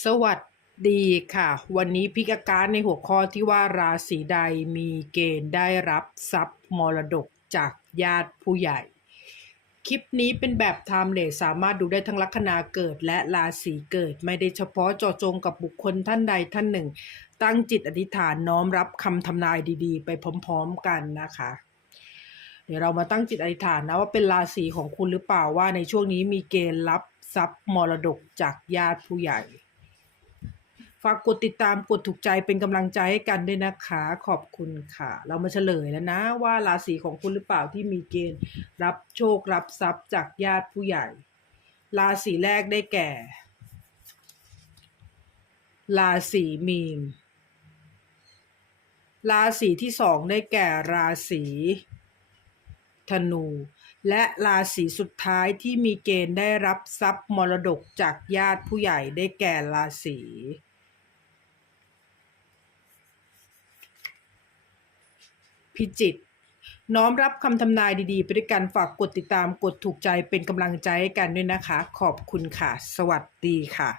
สวัสดีค่ะ วันนี้พิกาการในหัวข้อที่ว่าราศีใดมีเกณฑ์ได้รับทรัพย์มรดกจากญาติผู้ใหญ่ คลิปนี้เป็นแบบไทม์เลสสามารถดูได้ทั้งลัคนาเกิดและราศีเกิด ไม่ได้เฉพาะเจาะจงกับบุคคลท่านใดท่านหนึ่ง ตั้งจิตอธิษฐานน้อมรับคำทำนายดีๆ ไปพร้อมๆกันนะคะเดี๋ยวเรามาตั้งจิตอธิษฐานนะว่าเป็นราศีของคุณหรือเปล่าว่าในช่วงนี้มีเกณฑ์รับทรัพย์มรดกจากญาติผู้ใหญ่ ฝากกดติดตามกดถูกใจเป็นกำลังใจให้กันด้วยนะคะ ขอบคุณค่ะ เรามาเฉลยแล้วนะ ว่าราศีของคุณหรือเปล่าที่มีเกณฑ์ รับโชครับทรัพย์จากญาติผู้ใหญ่ ราศีแรกได้แก่ ราศีมีน ราศีที่สองได้แก่ราศีธนู และราศีสุดท้ายที่มีเกณฑ์ได้รับทรัพย์มรดกจากญาติผู้ใหญ่ได้แก่ราศี พิจิตน้อมรับคำทำนายดีๆ ไปด้วยกันฝากกดติดตามกดถูกใจเป็นกำลังใจให้กันด้วยนะคะ ขอบคุณค่ะ สวัสดีค่ะ